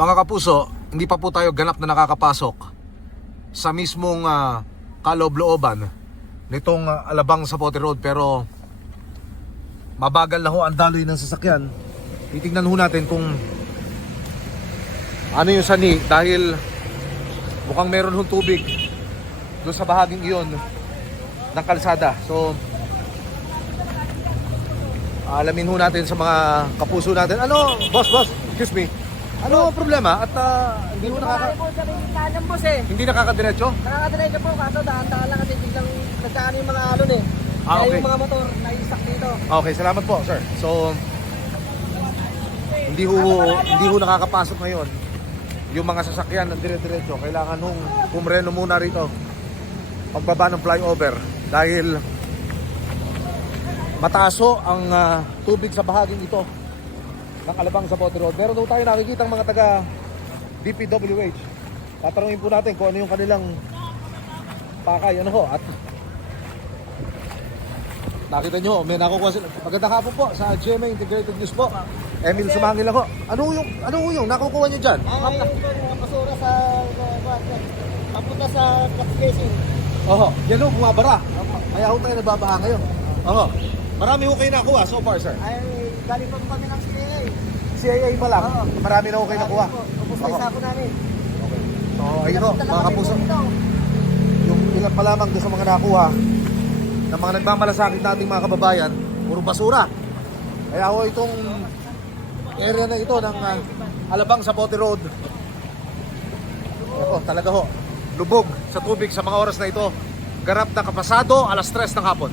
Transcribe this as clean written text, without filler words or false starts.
Mga kapuso, hindi pa po tayo ganap na nakakapasok sa mismong kaloob-looban nitong Alabang Zapote Road, pero mabagal na ho ang daloy ng sasakyan. Titingnan ho natin kung ano yung sani, dahil mukhang meron hong tubig doon sa bahaging iyon ng kalsada. So alamin ho natin sa mga kapuso natin. Ano, boss, excuse me. Ano ang problema? At hindi ho hindi nakakadiretso? Nakakadiretso po, kaso daan-daan lang kasi biglang nagkaan yung mga alon eh. Ah, Kaya okay. yung mga motor, naisak dito. Okay, salamat po, sir. So hindi ho nakakapasok ngayon yung mga sasakyan ng dire-diretso. Kailangan hong pumreno muna rito pagbaba ng flyover dahil mataaso ang tubig sa bahaging ito ng Alabang Zapote Road. Meron daw tayo nakikita mga taga DPWH. Tatanungin po natin kung ano yung kanilang pakay, ano ho. At nakita nyo, may nakukuha sila. Magandang hapon po sa GMA Integrated News po. Emil Sumangil ako. Ano yung nakukuha nyo dyan? Ay, yung basura sa papunta sa Cascasing. Oho, yan ho, bumabara. Kaya ho tayo nababaha ngayon. Oho, marami ho kayo nakuha so far, sir. Ay, galing pa kami ng CAA. CIA pa lang, marami na ho kayo nakuha. Ubus na isa ko namin. So, ayun ho, mga kapuso. Yung ilan pa lamang doon sa mga nakuha ng mga nagmamalasakit nating mga kababayan, puro basura. Kaya ho itong area na ito ng Alabang Zapote Road, ako, talaga ho, lubog sa tubig sa mga oras na ito. Ganap na kapasado, 3:00 ng hapon.